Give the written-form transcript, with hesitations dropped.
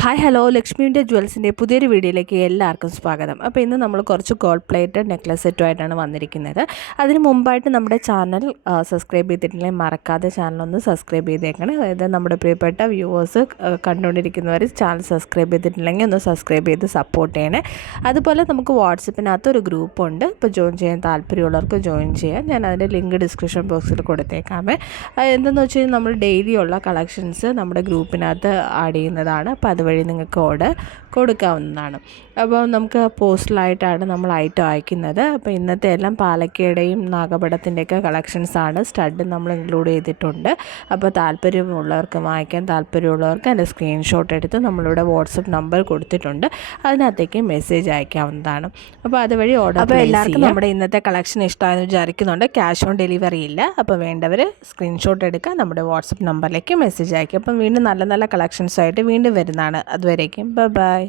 Hi hello ലക്ഷ്മിയുടെ ജ്വൽസിൻ്റെ പുതിയൊരു വീഡിയോയിലേക്ക് എല്ലാവർക്കും സ്വാഗതം. അപ്പോൾ ഇന്ന് നമ്മൾ കുറച്ച് ഗോൾഡ് പ്ലേറ്റഡ് നെക്ലസ് സെറ്റുമായിട്ടാണ് വന്നിരിക്കുന്നത്. അതിന് മുമ്പായിട്ട് നമ്മുടെ ചാനൽ സബ്സ്ക്രൈബ് ചെയ്തിട്ടില്ലെങ്കിൽ മറക്കാതെ ചാനലൊന്ന് സബ്സ്ക്രൈബ് ചെയ്തേക്കണം. അതായത് നമ്മുടെ പ്രിയപ്പെട്ട വ്യൂവേഴ്സ് കണ്ടുകൊണ്ടിരിക്കുന്നവർ ചാനൽ സബ്സ്ക്രൈബ് ചെയ്തിട്ടില്ലെങ്കിൽ ഒന്ന് സബ്സ്ക്രൈബ് ചെയ്ത് സപ്പോർട്ട് ചെയ്യണേ. അതുപോലെ നമുക്ക് വാട്സപ്പിനകത്ത് ഒരു ഗ്രൂപ്പുണ്ട്. ഇപ്പോൾ ജോയിൻ ചെയ്യാൻ താല്പര്യമുള്ളവർക്ക് ജോയിൻ ചെയ്യാം. ഞാൻ അതിൻ്റെ ലിങ്ക് ഡിസ്ക്രിപ്ഷൻ ബോക്സിൽ കൊടുത്തേക്കാമേ. എന്തെന്ന് വെച്ച് കഴിഞ്ഞാൽ നമ്മൾ ഡെയിലി ഉള്ള കളക്ഷൻസ് നമ്മുടെ ഗ്രൂപ്പിനകത്ത് ആഡ് ചെയ്യുന്നതാണ്. അപ്പോൾ അതുവഴി നിങ്ങൾക്ക് ഓർഡർ കൊടുക്കാവുന്നതാണ്. അപ്പോൾ നമുക്ക് പോസ്റ്റലായിട്ടാണ് നമ്മൾ ഐറ്റം അയക്കുന്നത്. അപ്പോൾ ഇന്നത്തെ എല്ലാം പാലക്കയുടെയും നാഗപടത്തിൻ്റെയൊക്കെ കളക്ഷൻസാണ്. സ്റ്റഡ് നമ്മൾ ഇൻക്ലൂഡ് ചെയ്തിട്ടുണ്ട്. അപ്പോൾ താല്പര്യമുള്ളവർക്ക് വാങ്ങിക്കാൻ താല്പര്യമുള്ളവർക്ക് അതിൻ്റെ സ്ക്രീൻഷോട്ട് എടുത്ത് നമ്മളിവിടെ വാട്സപ്പ് നമ്പർ കൊടുത്തിട്ടുണ്ട്. അതിനകത്തേക്ക് മെസ്സേജ് അയക്കാവുന്നതാണ്. അപ്പോൾ അതുവഴി ഓർഡർ. അപ്പോൾ എല്ലാവർക്കും നമ്മുടെ ഇന്നത്തെ കളക്ഷൻ ഇഷ്ടമായെന്ന് വിചാരിക്കുന്നുണ്ട്. ക്യാഷ് ഓൺ ഡെലിവറി ഇല്ല. അപ്പോൾ വേണ്ടവർ സ്ക്രീൻഷോട്ട് എടുക്കുക, നമ്മുടെ വാട്സപ്പ് നമ്പറിലേക്ക് മെസ്സേജ് അയക്കുക. അപ്പം വീണ്ടും നല്ല നല്ല കളക്ഷൻസായിട്ട് വീണ്ടും വരുന്നതാണ്. അതുവരേക്കും ബൈ.